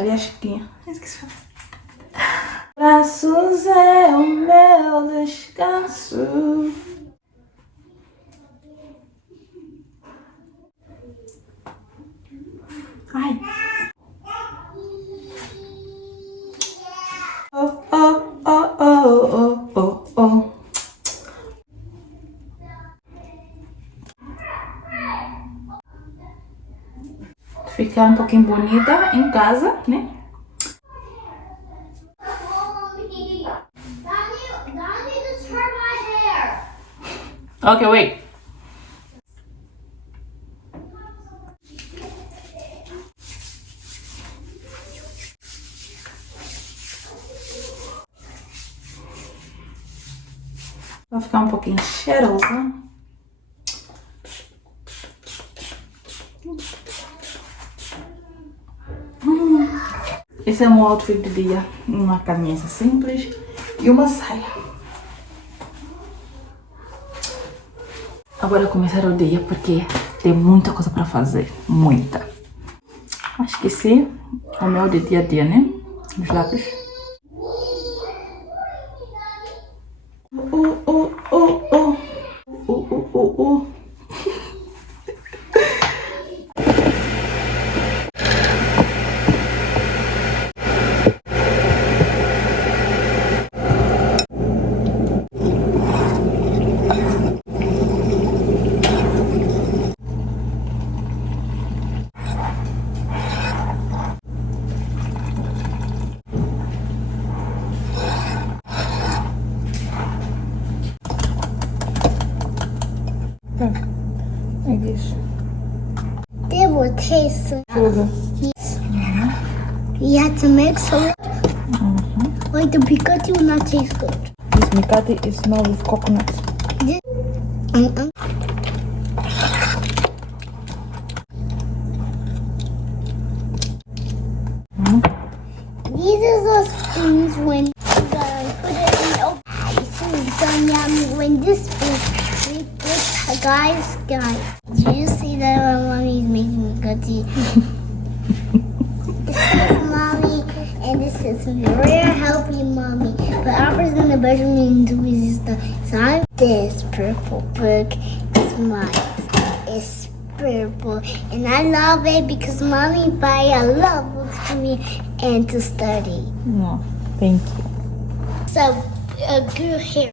Maria Chiquinha. Esqueci. Braços é o meu descanso. Ai. Oh, oh, oh, oh, oh, oh, oh. Ficar um pouquinho bonita em casa, né? Okay, wait. Vai ficar um pouquinho cheirosa. Esse é um outfit do dia. Uma camisa simples e uma saia. Agora começar o dia porque tem muita coisa para fazer. Muita. Acho que esse é o meu de dia a dia, né? Os lápis. Like this. It will taste so Sugar. You have to mix it. Like the picante will not taste good. This micati is smelled with coconut. These are the spoons when you gotta put it in the oven. This is done yummy when this spoon. Guys, do you see that our mommy's making cookie? This is mommy, and this is very healthy mommy. But ours in the bedroom and Louis is the side. This purple book is mine. It's purple, and I love it because mommy buy a lot of books for me and to study. Oh, thank you. So, good hair.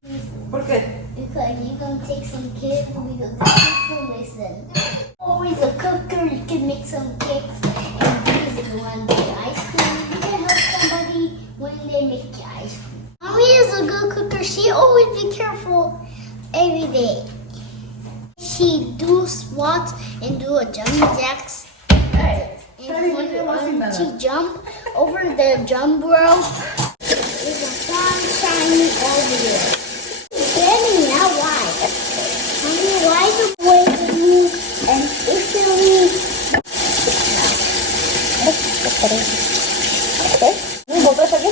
Por qué? Because you're gonna take some cakes and we're gonna take some listen. Always a cooker, you can make some cakes and use it one day ice cream. You can help somebody when they make ice cream. Mommy is a good cooker. She always be careful every day. She do squats and do a jumping jacks. And when she jump over the jump rope, there's a sun shining over there. Daddy, now why? Mommy, why the boy with me and instantly? Okay. Voltou essa aqui?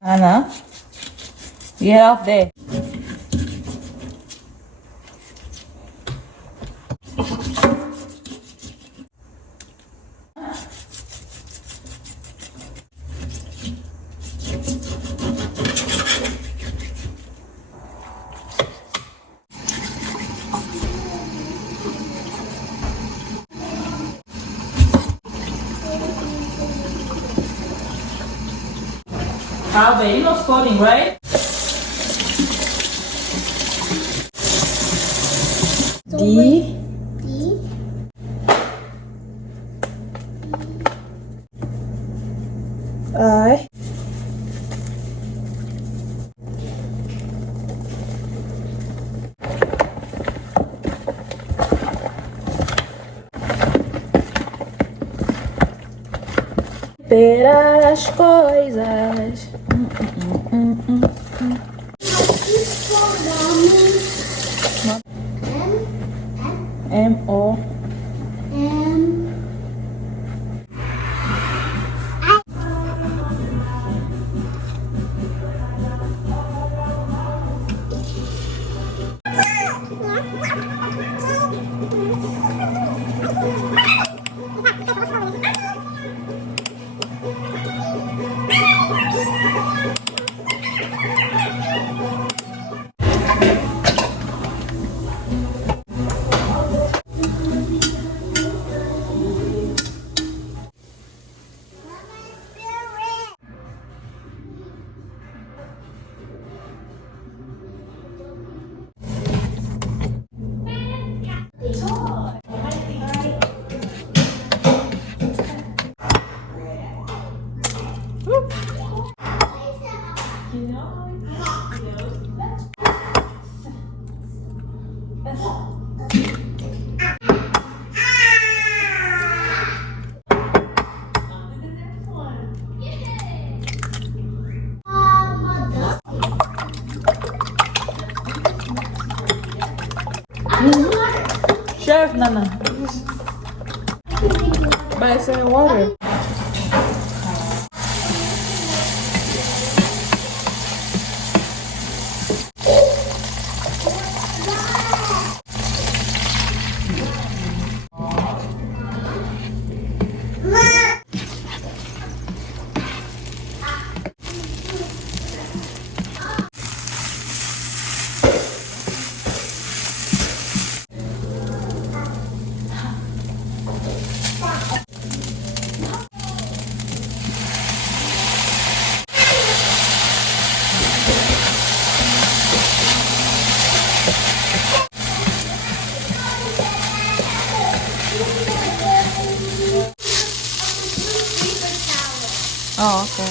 Anna, get off there. How baby knows coding, right? D. D. I. Esperar as coisas. M-O. Sure, Nana. But it's in water. Oh, okay.